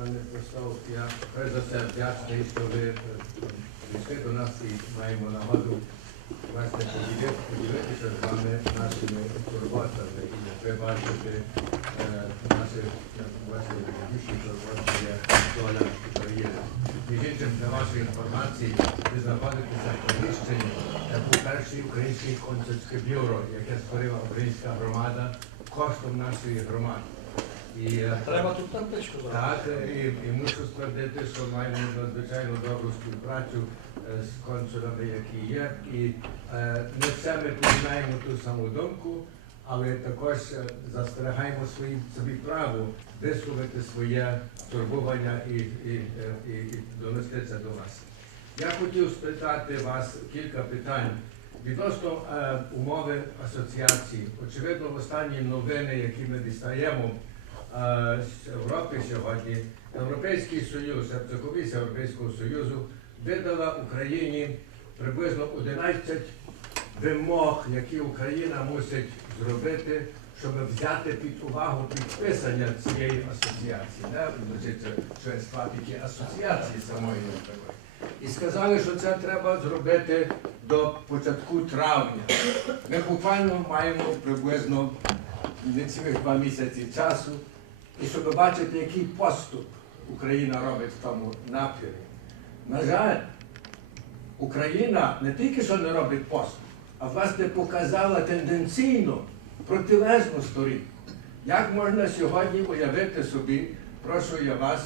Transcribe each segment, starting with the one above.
Пане Христов, я перш що ви е, прийшли до маємо нагоду поділитися з вами нашими турботами. І як ви бачите, доля України. Між для вашої інформації, ви знаходитеся в приміщенні е, у першій бюро, яке створила українська громада коштом нашої громади. І, е, Треба тут табличку зробити. так, і, і мушу ствердити, що маємо надзвичайно добру співпрацю е, з консулами, які є. І е, не все ми поділяємо ту саму думку, але також е, застерігаємо свої, собі право висловити своє турбування і, і, і, і донести це до вас. Я хотів спитати вас кілька питань. Відносно е, умови асоціації, очевидно, останні новини, які ми дістаємо, е, з Європи сьогодні, Європейський Союз, тобто Комісія Європейського Союзу видала Україні приблизно 11 вимог, які Україна мусить зробити, щоб взяти під увагу підписання цієї асоціації, визначиться членства асоціації самої такої. І сказали, що це треба зробити до початку травня. Ми буквально маємо приблизно не цілих два місяці часу, і щоб бачити, який поступ Україна робить в тому напрямі. На жаль, Україна не тільки що не робить поступ, а власне показала тенденційно протилежну сторінку. Як можна сьогодні уявити собі, прошу я вас,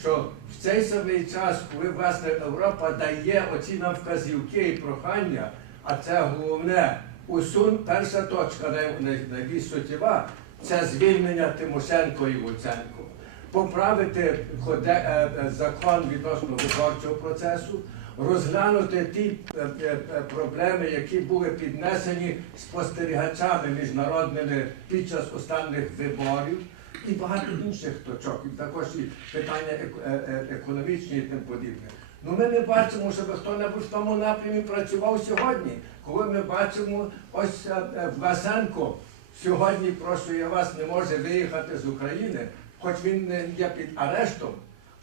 що в цей самий час, коли власне Європа дає оці нам вказівки і прохання, а це головне, усун, перша точка най- най- найбільш суттєва, це звільнення Тимошенко і Луценко. Поправити е, е, закон відносно виборчого процесу, розглянути ті е, проблеми, які були піднесені спостерігачами міжнародними під час останніх виборів, і багато інших точок, також і питання ек- економічні і тим подібне. Ну ми не бачимо, щоб хто-небудь в тому напрямі працював сьогодні. Коли ми бачимо ось Власенко сьогодні, прошу я вас, не може виїхати з України, хоч він не є під арештом,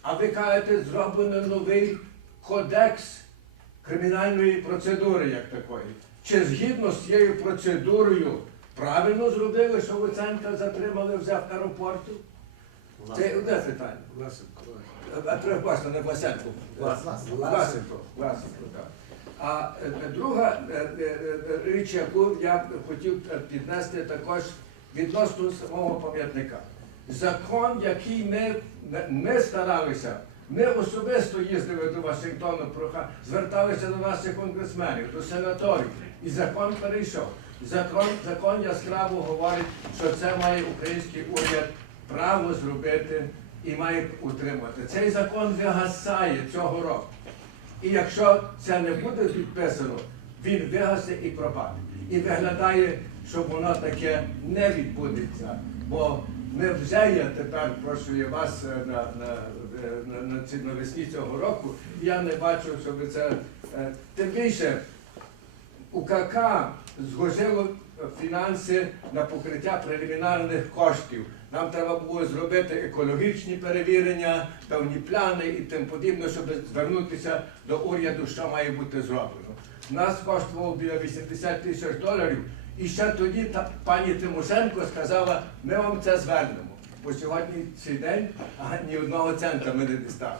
а ви кажете, зроблено новий кодекс кримінальної процедури як такої. Чи згідно з цією процедурою правильно зробили, що Луценка затримали взяв аеропорту? Це одне питання. А, Перепрошую, не Власенко. Власенко. Власенко. Власенко, так. А е, друга е, е, річ, яку я хотів піднести також відносно самого пам'ятника. Закон, який ми- ми старалися, ми особисто їздили до Вашингтону, зверталися до наших конгресменів, до сенаторів, і закон перейшов. Закон, закон яскраво говорить, що це має український уряд право зробити і має утримати. Цей закон вигасає цього року. І якщо це не буде підписано, він вигасе і пропаде. І виглядає, що воно таке не відбудеться. Бо ми вже є тепер, прошу я вас е, на, на, на, на, ці- навесні цього року. Я не бачу, щоб це е, тим більше УКК зложило фінанси на покриття прелімінарних коштів. Нам треба було зробити екологічні перевірення, певні плани і тим подібне, щоб звернутися до уряду, що має бути зроблено. Нас коштувало біля 80 тисяч доларів. І ще тоді та пані Тимошенко сказала, ми вам це звернемо. По сьогоднішній день а, ні одного цента ми не дістали.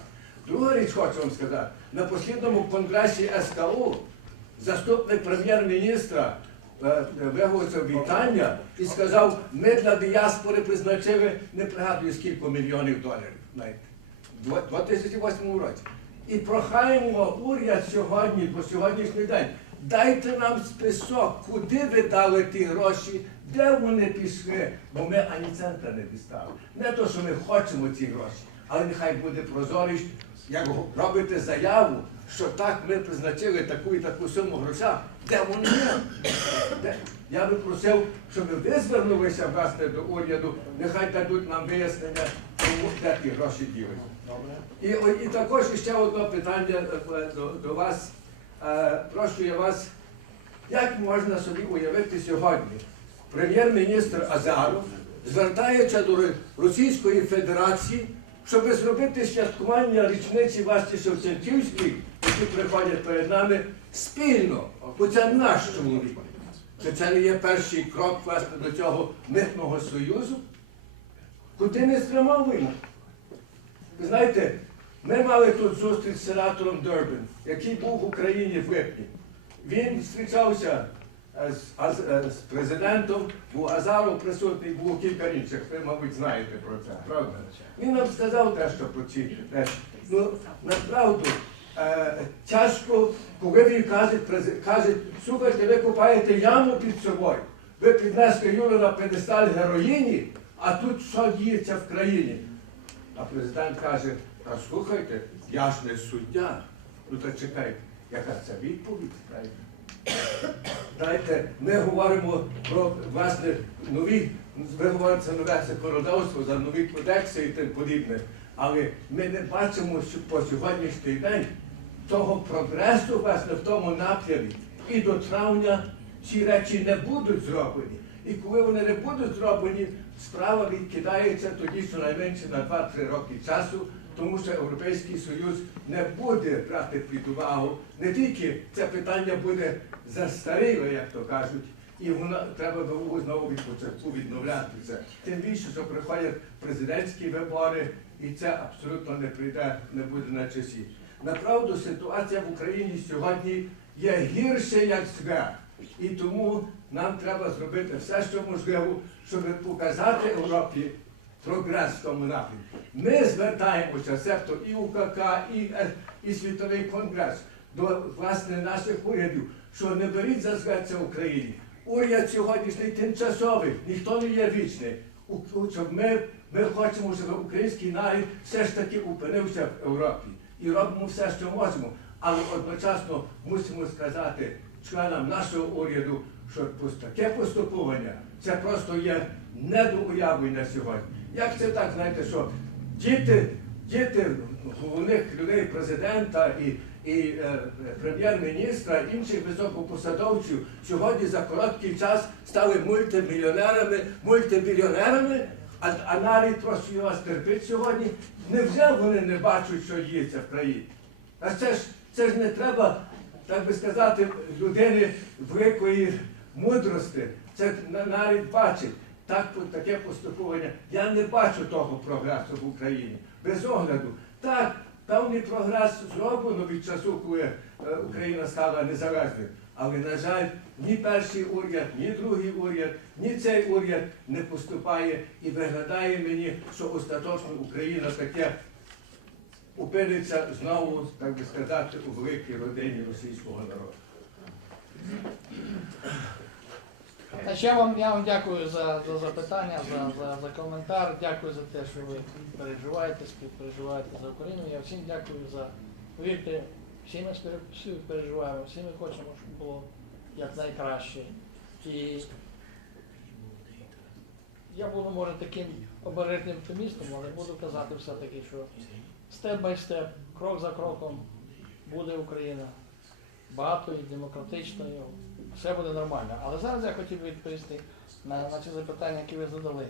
Друга річ хочу вам сказати, на послідному конгресі СКУ заступник прем'єр-міністра е, виголосив вітання і сказав, ми для діаспори призначили, не пригадую скільки мільйонів доларів знаєте, в 2008 році. І прохаємо уряд сьогодні, по сьогоднішній день, дайте нам список, куди ви дали ті гроші, де вони пішли, бо ми ані цента не дістали. Не то, що ми хочемо ці гроші, але нехай буде прозорість, як робите заяву, що так ми призначили таку і таку суму гроша, де вони є? Де? Я би просив, щоб ви звернулися власне до уряду, нехай дадуть нам вияснення, кому де ті гроші ділися. І, і також ще одне питання е, до, до вас. Е, прошу я вас, як можна собі уявити сьогодні? Прем'єр-міністр Азаров, звертаючи до Російської Федерації, щоб зробити святкування річниці Васті Шевченківській, які приходять перед нами спільно, бо це наш чоловік. Чи це не є перший крок власне до цього митного союзу? Куди не спрямовуємо? Ви знаєте, ми мали тут зустріч з сенатором Дербін, який був в Україні в липні. Він зустрічався е, з, Аз- е, з президентом, був Азаров присутній, було кілька інших. Ви, мабуть, знаєте про це, правда? Він нам сказав дещо про ці речі. Ну, направду, тяжко, коли він каже, каже, слухайте, ви купаєте яму під собою. Ви піднесли Юру на педесталь героїні, а тут що діється в країні? А президент каже, та слухайте, я ж не суддя. Ну то чекайте, яка це відповідь? Знаєте, ми говоримо про власне нові, ви говорите за нове законодавство, за нові кодекси і тим подібне. Але ми не бачимо що по сьогоднішній день того прогресу власне в тому напрямі. І до травня ці речі не будуть зроблені. І коли вони не будуть зроблені, справа відкидається тоді щонайменше на 2-3 роки часу, тому що Європейський Союз не буде брати під увагу. Не тільки це питання буде застаріле, як то кажуть, і воно треба було знову від початку відновляти це. Тим більше, що приходять президентські вибори, і це абсолютно не прийде, не буде на часі. Направду ситуація в Україні сьогодні є гірше, як згар. І тому нам треба зробити все, що можливо, щоб показати Європі прогрес в тому напрямку. Ми звертаємося, себто і УКК, і, е, і Світовий конгрес до власне наших урядів, що не беріть за зветься Україні. Уряд сьогоднішній тимчасовий, ніхто не є вічний. Ми, ми хочемо, щоб український народ все ж таки опинився в Європі і робимо все, що можемо. Але одночасно мусимо сказати членам нашого уряду, що таке поступування це просто є недоуявлення сьогодні. Як це так, знаєте, що діти, діти головних людей президента і, і е, прем'єр-міністра, інших високопосадовців сьогодні за короткий час стали мультимільйонерами, мультимільйонерами, а, а навіть просто вас терпить сьогодні. Невже вони не бачать, що діється в країні? А це ж це ж не треба, так би сказати, людини великої мудрості. Це навіть бачить. Так, таке поступування. Я не бачу того прогресу в Україні. Без огляду. Так, певний прогрес зроблено від часу, коли е, Україна стала незалежною. Але, на жаль, ні перший уряд, ні другий уряд, ні цей уряд не поступає і виглядає мені, що остаточно Україна таке опиниться знову, так би сказати, у великій родині російського народу. Значить, я вам, я вам дякую за, за запитання, за, за, за коментар. Дякую за те, що ви переживаєте, співпереживаєте за Україну. Я всім дякую за повірте, всі ми співпереживаємо, всі ми хочемо, щоб було якнайкраще. І я буду, може, таким обережним оптимістом, але буду казати все-таки, що степ бай степ, крок за кроком буде Україна багатою, демократичною, все буде нормально. Але зараз я хотів відповісти на, на ці запитання, які ви задали.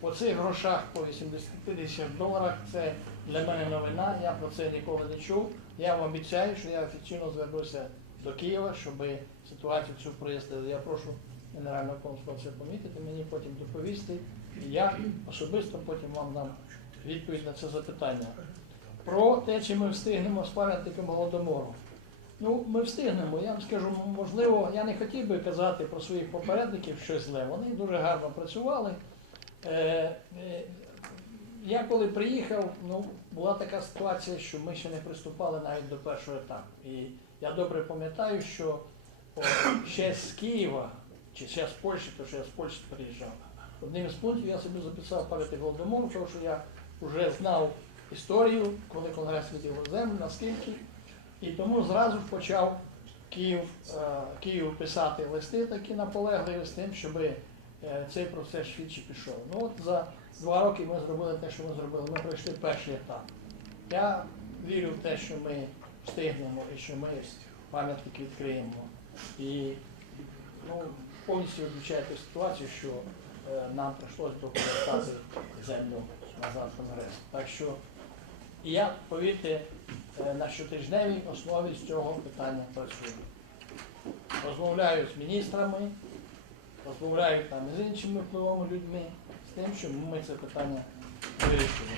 По цих грошах по 80 тисяч доларах це для мене новина, я про це ніколи не чув. Я вам обіцяю, що я офіційно звернуся до Києва, щоб ситуацію цю прояснити. Я прошу генерального консула це помітити, мені потім доповісти. І я особисто потім вам дам відповідь на це запитання. Про те, чи ми встигнемо з пам'ятником Голодомору. Ну, ми встигнемо. Я вам скажу, можливо, я не хотів би казати про своїх попередників щось зле. Вони дуже гарно працювали. Е, е, я коли приїхав, ну, була така ситуація, що ми ще не приступали навіть до першого етапу. І я добре пам'ятаю, що ще з Києва, чи ще з Польщі, тому що я з Польщі приїжджав. Одним з пунктів я собі записав пам'ятник Голодомору, тому що я вже знав історію, коли Конгрес відділив землю, наскільки. І тому зразу почав Київ, е, Київ писати листи такі наполегливі з тим, щоб е, цей процес швидше пішов. Ну от за два роки ми зробили те, що ми зробили. Ми пройшли перший етап. Я вірю в те, що ми встигнемо і що ми пам'ятники відкриємо. І ну, повністю виключаю ситуацію, що е, нам прийшлося повертати землю назад Конгрес. Так що я, повірте, е, на щотижневій основі з цього питання працюю. Розмовляю з міністрами, розмовляю там з іншими впливовими людьми, з тим, щоб ми це питання вирішили.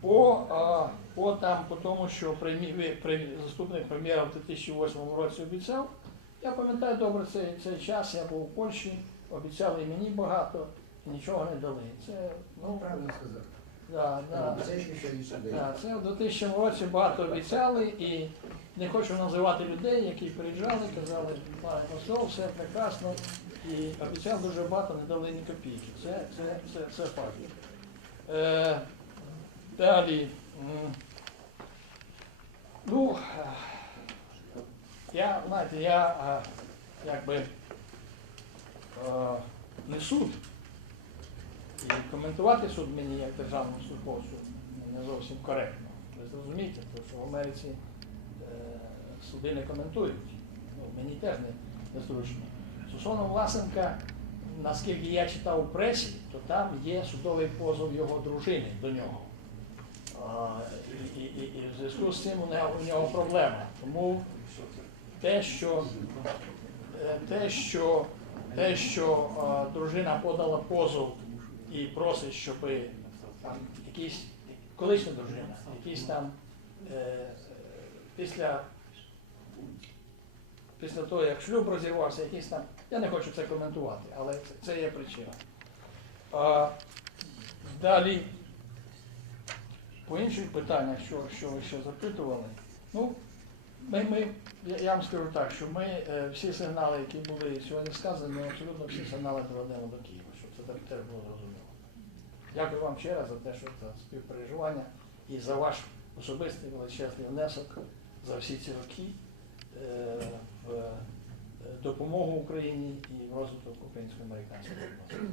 По, а, по, там, по тому, що ви- заступник прем'єра в 2008 році обіцяв, я пам'ятаю добре цей, цей час, я був у Польщі, обіцяли і мені багато, і нічого не дали. Це, Ну, ну, правильно сказав. да, да. Не сюди. Так, це в 2000 році багато обіцяли і не хочу називати людей, які приїжджали, казали, все, все прекрасно. І обіцяли дуже багато, не дали ні копійки. Це, це, це, це факт. Е, далі. Ну, я, знаєте, я е, якби е, не суд. І коментувати суд мені як державному службовцю не зовсім коректно. Ви зрозумієте, тому що в Америці е, суди не коментують. Ну, мені теж не, незручно. Стосовно Власенка, наскільки я читав у пресі, то там є судовий позов його дружини до нього. І, і, і, в зв'язку з цим у нього, у нього проблема. Тому те, що, е, те, що, те, що е, дружина подала позов і просить, щоб там якісь колишня дружина, якісь там е, після, після того, як шлюб розірвався, якісь там. Я не хочу це коментувати, але це, це є причина. А, далі, по інших питаннях, що, що ви ще запитували, ну, ми, ми, я, вам скажу так, що ми е, всі сигнали, які були сьогодні сказані, ми абсолютно всі сигнали доведемо до Києва, щоб це теж було зрозуміло. Дякую вам ще раз за те, що за співпереживання і за ваш особистий величезний внесок за всі ці роки е, в допомогу Україні і розвиток українсько-американського відносин.